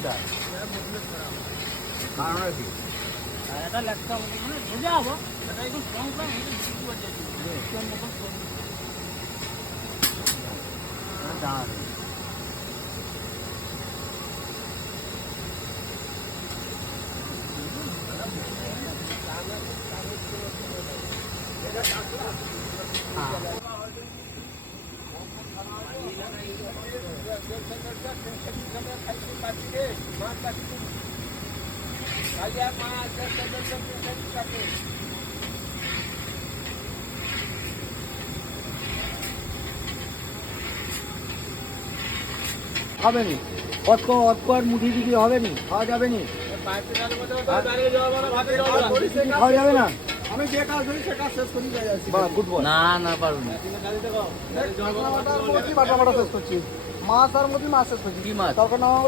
কোনটা এটা লেখা মানে ভেজা হবো এটা একটু কম কম হবে নি অতক আর মুঠি দিদি হবে নি খাওয়া যাবে নি খাওয়া যাবে না আমি যে কাজ করি সে কাজ শেষ করি যাই আসি। বাহ গুড বয় না না পারবো না বাটা বাটা শেষ করছি, মাছ আর মধ্যে মাছ শেষ করছি। কি মাছ? তখন আমার